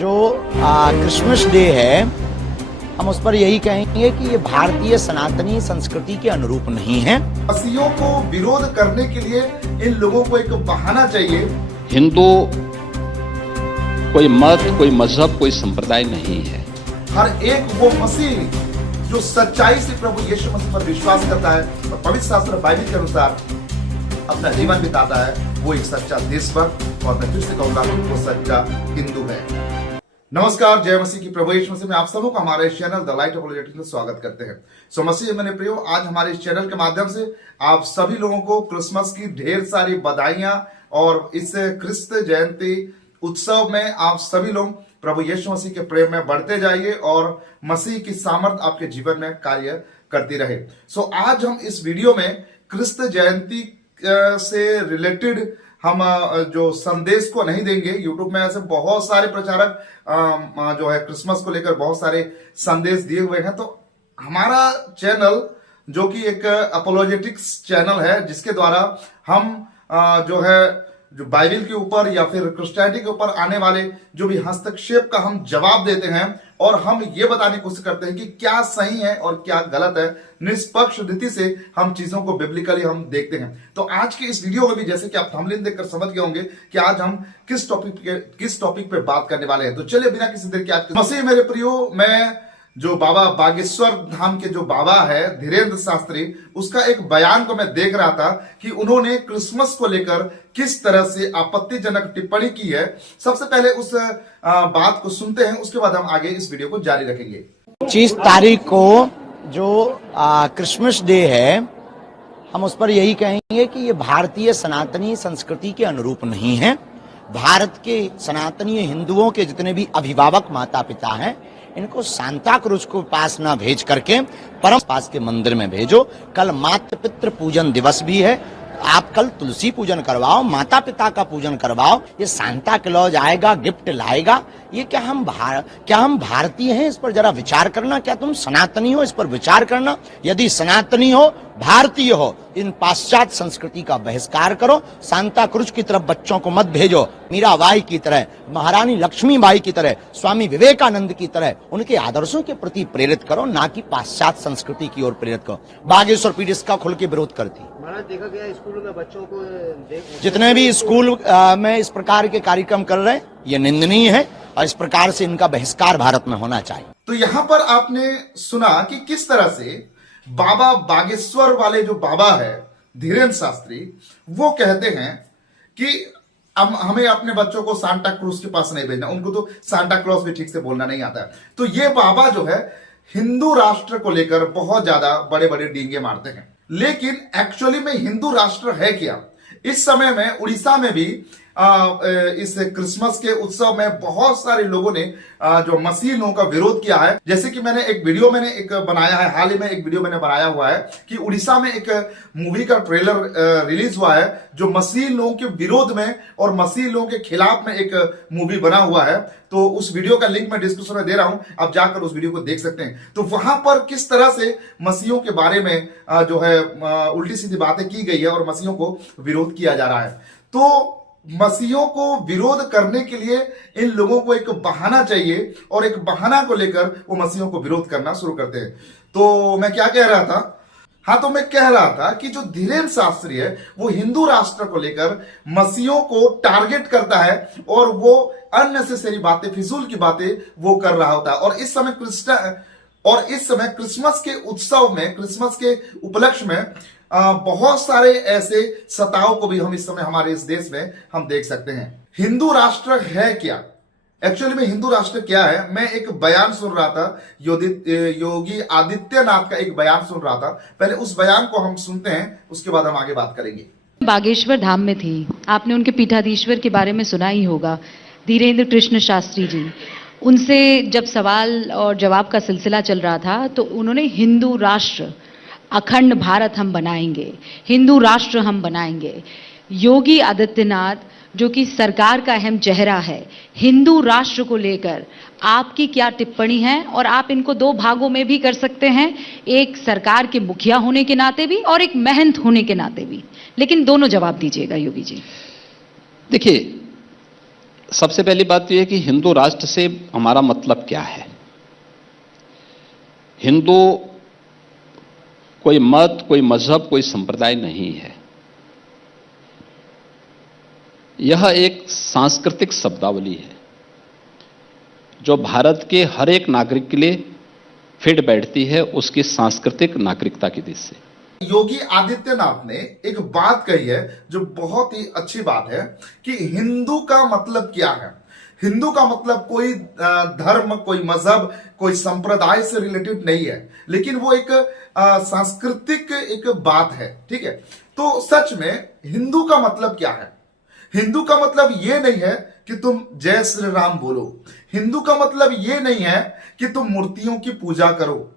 जो Christmas day है, हम उस पर यही कहेंगे कि ये भारतीय सनातनी संस्कृति के अनुरूप नहीं है। मसीहों को विरोध करने के लिए इन लोगों को एक बहाना चाहिए। हिंदू कोई मत, कोई मजहब, कोई संप्रदाय नहीं है। हर एक वो मसीह जो सच्चाई से प्रभु यीशु मसीह पर विश्वास करता है और पवित्र शास्त्र बाइबल के अनुसार अपना जीवन बिताता है, वो एक सच्चा देशभक्त और मैं फिर से कहूंगा वो सच्चा हिंदू है। नमस्कार, जय मसीह की। प्रभु यीशु मसीह में आप सबों का हमारे चैनल द लाइट अपोलोजेटिक्स में स्वागत करते हैं। सो मसीह मेरे प्रियो, आज हमारे इस चैनल के माध्यम से आप सभी लोगों को क्रिसमस की ढेर सारी बधाइयां और इस क्रिस्त जयंती उत्सव में आप सभी लोग प्रभु यीशु मसीह के प्रेम में बढ़ते जाइए और मसीह की सामर्थ आपके जीवन में कार्य करती रहे। सो आज हम इस वीडियो में क्रिस्त जयंती से रिलेटेड हम जो संदेश को नहीं देंगे। यूट्यूब में ऐसे बहुत सारे प्रचारक जो है क्रिसमस को लेकर बहुत सारे संदेश दिए हुए हैं, तो हमारा चैनल जो कि एक अपोलोजेटिक्स चैनल है, जिसके द्वारा हम जो बाइबल के ऊपर या फिर क्रिश्चियनिटी के ऊपर आने वाले जो भी हस्तक्षेप का हम जवाब देते हैं और हम ये बताने की कोशिश करते हैं कि क्या सही है और क्या गलत है। निष्पक्ष रीति से हम चीजों को बिब्लिकली हम देखते हैं। तो आज के इस वीडियो में भी जैसे कि आप थंबनेल देखकर समझ गए होंगे कि आज हम किस टॉपिक पे बात करने वाले हैं। तो चलिए बिना किसी देर के आज मसीह मेरे प्रियो, मैं जो बाबा बागेश्वर धाम के जो बाबा है धीरेन्द्र शास्त्री, उसका एक बयान को मैं देख रहा था कि उन्होंने क्रिसमस को लेकर किस तरह से आपत्तिजनक टिप्पणी की है। सबसे पहले उस बात को सुनते हैं, उसके बाद हम आगे इस वीडियो को जारी रखेंगे। 25 तारीख को जो क्रिसमस डे है, हम उस पर यही कहेंगे कि ये भारतीय सनातनी संस्कृति के अनुरूप नहीं है। भारत के सनातनी हिंदुओं के जितने भी अभिभावक माता पिता हैं, इनको सांता क्रूज को पास ना भेज करके परम पास के मंदिर में भेजो। कल मातृ पितृ पूजन दिवस भी है, आप कल तुलसी पूजन करवाओ, माता पिता का पूजन करवाओ। ये सांता क्लॉज आएगा, गिफ्ट लाएगा, ये क्या हम भारतीय हैं? इस पर जरा विचार करना। क्या तुम सनातनी हो? इस पर विचार करना। यदि सनातनी हो, भारतीय हो, इन पाश्चात्य संस्कृति का बहिष्कार करो। सांता क्रूज की तरफ बच्चों को मत भेजो। मीराबाई की तरह, महारानी लक्ष्मीबाई की तरह, स्वामी विवेकानंद की तरह उनके आदर्शों के प्रति प्रेरित करो, ना कि पाश्चात्य संस्कृति की ओर प्रेरित करो। बागेश्वर पीठ इसका खुल के विरोध करती। देखा गया स्कूल में बच्चों को जितने भी स्कूल में इस प्रकार के कार्यक्रम कर रहे हैं, ये निंदनीय है और इस प्रकार से इनका बहिष्कार भारत में होना चाहिए। तो यहाँ पर आपने सुना कि किस तरह से बाबा बागेश्वर वाले जो बाबा है धीरेन्द्र शास्त्री, वो कहते हैं कि हमें अपने बच्चों को सांता क्रूज के पास नहीं भेजना। उनको तो सांता क्लॉज भी ठीक से बोलना नहीं आता है। तो ये बाबा जो है हिंदू राष्ट्र को लेकर बहुत ज्यादा बड़े बड़े डींगे मारते हैं, लेकिन एक्चुअली में हिंदू राष्ट्र है क्या? इस समय में उड़ीसा में भी इस क्रिसमस के उत्सव में बहुत सारे लोगों ने जो मसीह लोगों का विरोध किया है। जैसे कि मैंने एक बनाया है, हाल ही में एक वीडियो मैंने बनाया हुआ है कि उड़ीसा में एक मूवी का ट्रेलर रिलीज हुआ है जो मसीह लोगों के विरोध में और मसीह लोगों के खिलाफ में एक मूवी बना हुआ है। तो उस वीडियो का लिंक मैं डिस्क्रिप्शन में दे रहा हूं, आप जाकर उस वीडियो को देख सकते हैं। तो वहां पर किस तरह से मसीहों के बारे में जो है उल्टी सीधी बातें की गई है और मसीहों को विरोध किया जा रहा है। तो मसीहों को विरोध करने के लिए इन लोगों को एक बहाना चाहिए और एक बहाना को लेकर वो मसीहों को विरोध करना शुरू करते हैं। तो मैं क्या कह रहा था? हाँ, तो मैं कह रहा था कि जो धीरेन्द्र शास्त्री है वो हिंदू राष्ट्र को लेकर मसीहों को टारगेट करता है और वो अननेसेसरी बातें, फिजूल की बातें वो कर रहा होता है। और इस समय क्रिसमस के उत्सव में, क्रिसमस के उपलक्ष्य में बहुत सारे ऐसे सताव को भी हम इस समय हमारे इस देश में हम देख सकते हैं। हिंदू राष्ट्र है क्या? एक्चुअली में हिंदू राष्ट्र क्या है? मैं एक बयान सुन रहा था, योगी आदित्यनाथ का एक बयान सुन रहा था। पहले उस बयान को हम सुनते हैं, उसके बाद हम आगे बात करेंगे। बागेश्वर धाम में थी, आपने उनके पीठाधीश्वर के बारे में सुना ही होगा, धीरेन्द्र कृष्ण शास्त्री जी। उनसे जब सवाल और जवाब का सिलसिला चल रहा था तो उन्होंने हिंदू राष्ट्र, अखंड भारत हम बनाएंगे, हिंदू राष्ट्र हम बनाएंगे। योगी आदित्यनाथ जो कि सरकार का अहम चेहरा है, हिंदू राष्ट्र को लेकर आपकी क्या टिप्पणी है? और आप इनको दो भागों में भी कर सकते हैं, एक सरकार के मुखिया होने के नाते भी और एक महंत होने के नाते भी, लेकिन दोनों जवाब दीजिएगा योगी जी। देखिए, सबसे पहली बात तो यह कि हिंदू राष्ट्र से हमारा मतलब क्या है। हिंदू कोई मत, कोई मजहब, कोई संप्रदाय नहीं है। यह एक सांस्कृतिक शब्दावली है जो भारत के हर एक नागरिक के लिए फिट बैठती है उसकी सांस्कृतिक नागरिकता की दृष्टि से। योगी आदित्यनाथ ने एक बात कही है जो बहुत ही अच्छी बात है कि हिंदू का मतलब क्या है। हिंदू का मतलब कोई धर्म, कोई मजहब, कोई संप्रदाय से रिलेटेड नहीं है, लेकिन वो एक सांस्कृतिक एक बात है। ठीक है, तो सच में हिंदू का मतलब क्या है? हिंदू का मतलब ये नहीं है कि तुम जय श्री राम बोलो। हिंदू का मतलब ये नहीं है कि तुम मूर्तियों की पूजा करो।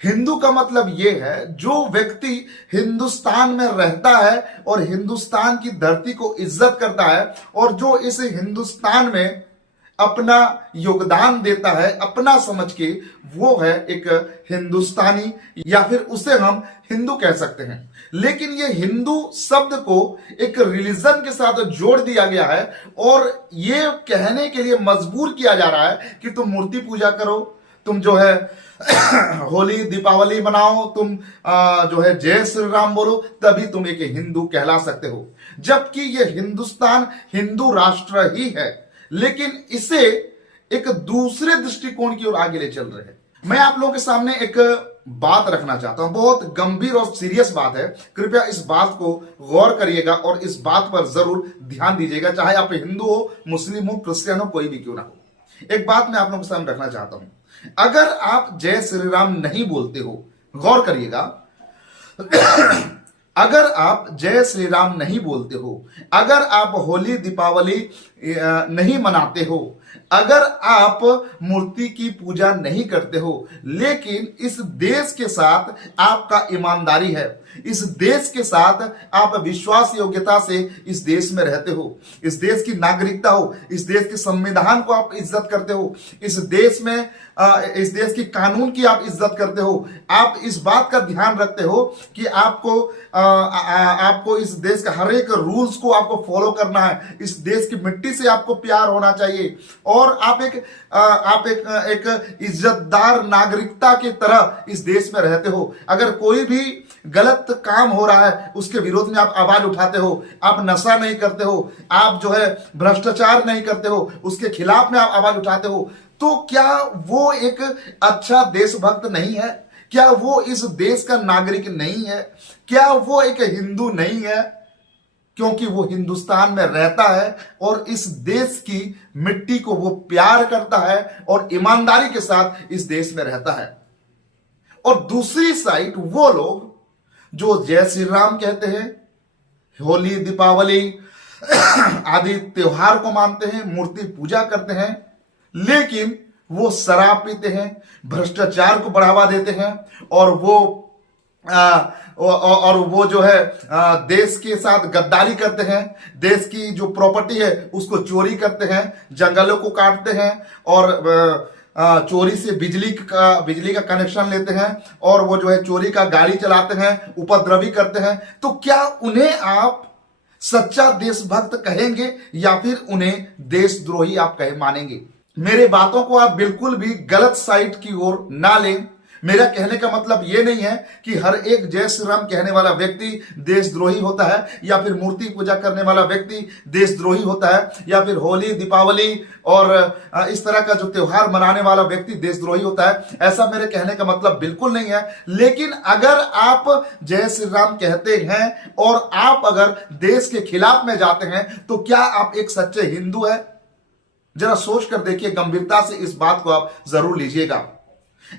हिंदू का मतलब यह है जो व्यक्ति हिंदुस्तान में रहता है और हिंदुस्तान की धरती को इज्जत करता है और जो इस हिंदुस्तान में अपना योगदान देता है अपना समझ के, वो है एक हिंदुस्तानी, या फिर उसे हम हिंदू कह सकते हैं। लेकिन ये हिंदू शब्द को एक रिलीजन के साथ जोड़ दिया गया है और ये कहने के लिए मजबूर किया जा रहा है कि तुम मूर्ति पूजा करो, तुम जो है होली दीपावली मनाओ, तुम जो है जय श्री राम बोलो, तभी तुम एक हिंदू कहला सकते हो। जबकि ये हिंदुस्तान हिंदू राष्ट्र ही है, लेकिन इसे एक दूसरे दृष्टिकोण की ओर आगे ले चल रहे हैं। मैं आप लोगों के सामने एक बात रखना चाहता हूं, बहुत गंभीर और सीरियस बात है। कृपया इस बात को गौर करिएगा और इस बात पर जरूर ध्यान दीजिएगा, चाहे आप हिंदू हो, मुस्लिम हो, क्रिश्चियन हो, कोई भी क्यों ना हो। एक बात मैं आप लोगों के सामने रखना चाहता हूं, अगर आप जय श्री राम नहीं बोलते हो, गौर करिएगा, अगर आप जय श्री राम नहीं बोलते हो, अगर आप होली दीपावली नहीं मनाते हो, अगर आप मूर्ति की पूजा नहीं करते हो, लेकिन इस देश के साथ आपका ईमानदारी है, इस देश के साथ आप विश्वास योग्यता से इस देश में रहते हो, इस देश की नागरिकता हो, इस देश के संविधान को आप इज्जत करते हो, इस देश में इस देश की कानून की आप इज्जत करते हो, आप इस बात का ध्यान रखते हो कि आपको इस देश का हर एक रूल्स को आपको फॉलो करना है, इस देश की मिट्टी से आपको प्यार होना चाहिए और आप एक इज्जतदार नागरिकता की तरह इस देश में रहते हो। अगर कोई भी गलत काम हो रहा है उसके विरोध में आप आवाज उठाते हो, आप नशा नहीं करते हो, आप जो है भ्रष्टाचार नहीं करते हो, उसके खिलाफ में आप आवाज उठाते हो, तो क्या वो एक अच्छा देशभक्त नहीं है? क्या वो इस देश का नागरिक नहीं है? क्या वो एक हिंदू नहीं है? क्योंकि वो हिंदुस्तान में रहता है और इस देश की मिट्टी को वो प्यार करता है और ईमानदारी के साथ इस देश में रहता है। और दूसरी साइड वो लोग जो जय श्री राम कहते हैं, होली दीपावली आदि त्योहार को मानते हैं, मूर्ति पूजा करते हैं, लेकिन वो शराब पीते हैं, भ्रष्टाचार को बढ़ावा देते हैं और वो जो है देश के साथ गद्दारी करते हैं, देश की जो प्रॉपर्टी है उसको चोरी करते हैं, जंगलों को काटते हैं और चोरी से बिजली का कनेक्शन लेते हैं और वो जो है चोरी का गाड़ी चलाते हैं, उपद्रवी करते हैं। तो क्या उन्हें आप सच्चा देशभक्त कहेंगे या फिर उन्हें देशद्रोही आप मानेंगे? मेरे बातों को आप बिल्कुल भी गलत साइड की ओर ना लें। मेरा कहने का मतलब यह नहीं है कि हर एक जय श्री राम कहने वाला व्यक्ति देशद्रोही होता है या फिर मूर्ति पूजा करने वाला व्यक्ति देशद्रोही होता है या फिर होली दीपावली और इस तरह का जो त्योहार मनाने वाला व्यक्ति देशद्रोही होता है। ऐसा मेरे कहने का मतलब बिल्कुल नहीं है। लेकिन अगर आप जय श्री राम कहते हैं और आप अगर देश के खिलाफ में जाते हैं तो क्या आप एक सच्चे हिंदू है? जरा सोच कर देखिए, गंभीरता से इस बात को आप जरूर लीजिएगा।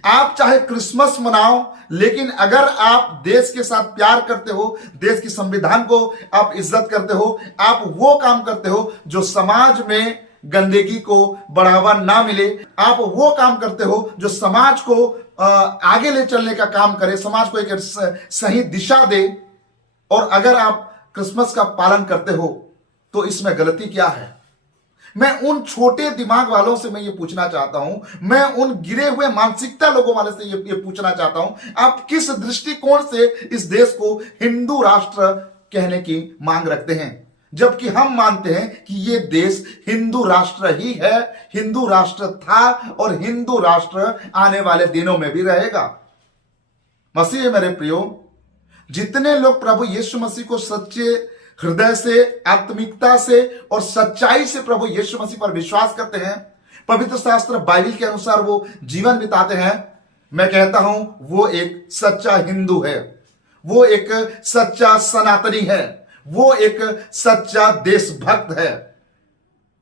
आप चाहे क्रिसमस मनाओ, लेकिन अगर आप देश के साथ प्यार करते हो, देश की संविधान को आप इज्जत करते हो, आप वो काम करते हो जो समाज में गंदगी को बढ़ावा ना मिले, आप वो काम करते हो जो समाज को आगे ले चलने का काम करे, समाज को एक सही दिशा दे, और अगर आप क्रिसमस का पालन करते हो तो इसमें गलती क्या है? मैं उन छोटे दिमाग वालों से मैं ये पूछना चाहता हूं, मैं उन गिरे हुए मानसिकता लोगों वाले से ये पूछना चाहता हूं, आप किस दृष्टिकोण से इस देश को हिंदू राष्ट्र कहने की मांग रखते हैं? जबकि हम मानते हैं कि ये देश हिंदू राष्ट्र ही है, हिंदू राष्ट्र था और हिंदू राष्ट्र आने वाले दिनों में भी रहेगा। मसीह मेरे प्रियो, जितने लोग प्रभु यीशु मसीह को सच्चे हृदय से, आत्मिकता से और सच्चाई से प्रभु यीशु मसीह पर विश्वास करते हैं, पवित्र शास्त्र बाइबल के अनुसार वो जीवन बिताते हैं, मैं कहता हूं वो एक सच्चा हिंदू है, वो एक सच्चा सनातनी है, वो एक सच्चा देशभक्त है।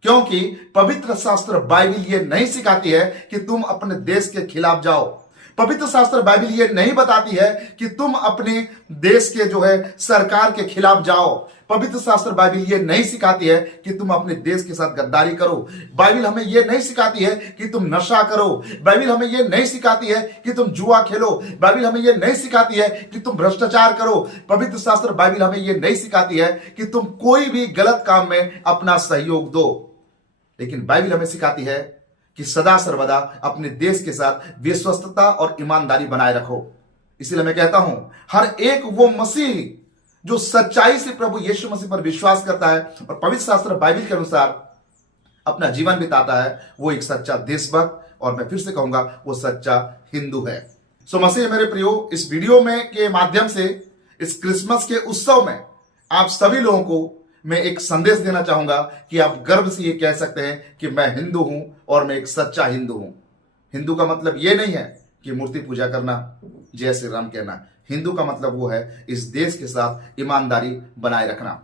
क्योंकि पवित्र शास्त्र बाइबल ये नहीं सिखाती है कि तुम अपने देश के खिलाफ जाओ। पवित्र शास्त्र बाइबल ये नहीं बताती है कि तुम अपने देश के जो है सरकार के खिलाफ जाओ। पवित्र शास्त्र बाइबल ये नहीं सिखाती है कि तुम अपने देश के साथ गद्दारी करो। बाइबल हमें ये नहीं सिखाती है कि तुम नशा करो। बाइबल हमें ये नहीं सिखाती है कि तुम जुआ खेलो। बाइबल हमें ये नहीं सिखाती है कि तुम भ्रष्टाचार करो। पवित्र शास्त्र बाइबल हमें ये नहीं सिखाती है कि तुम कोई भी गलत काम में अपना सहयोग दो। लेकिन बाइबल हमें सिखाती है कि सदा सर्वदा अपने देश के साथ विश्वस्तता और ईमानदारी बनाए रखो। इसलिए मैं कहता हूं, हर एक वो मसीह जो सच्चाई से प्रभु यीशु मसीह पर विश्वास करता है और पवित्र शास्त्र बाइबल के अनुसार अपना जीवन बिताता है, वो एक सच्चा देशभक्त और मैं फिर से कहूंगा वो सच्चा हिंदू है। सो मसीह मेरे प्रियो, इस वीडियो में के माध्यम से इस क्रिसमस के उत्सव में आप सभी लोगों को मैं एक संदेश देना चाहूंगा कि आप गर्व से ये कह सकते हैं कि मैं हिंदू हूं और मैं एक सच्चा हिंदू हूं। हिंदू का मतलब ये नहीं है कि मूर्ति पूजा करना, जय श्री राम कहना। हिंदू का मतलब वो है इस देश के साथ ईमानदारी बनाए रखना।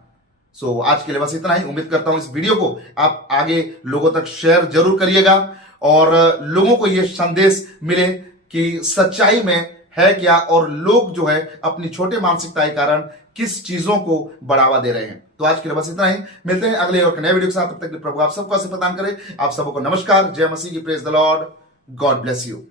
सो आज के लिए बस इतना ही। उम्मीद करता हूं इस वीडियो को आप आगे लोगों तक शेयर जरूर करिएगा और लोगों को ये संदेश मिले कि सच्चाई में है क्या और लोग जो है अपनी छोटे मानसिकता के कारण किस चीजों को बढ़ावा दे रहे हैं। तो आज के लिए बस इतना ही। मिलते हैं अगले और नए वीडियो के साथ। तब तक प्रभु आप सबको आशीष प्रदान करे। आप सबको नमस्कार, जय मसीह की, praise the Lord, God bless you.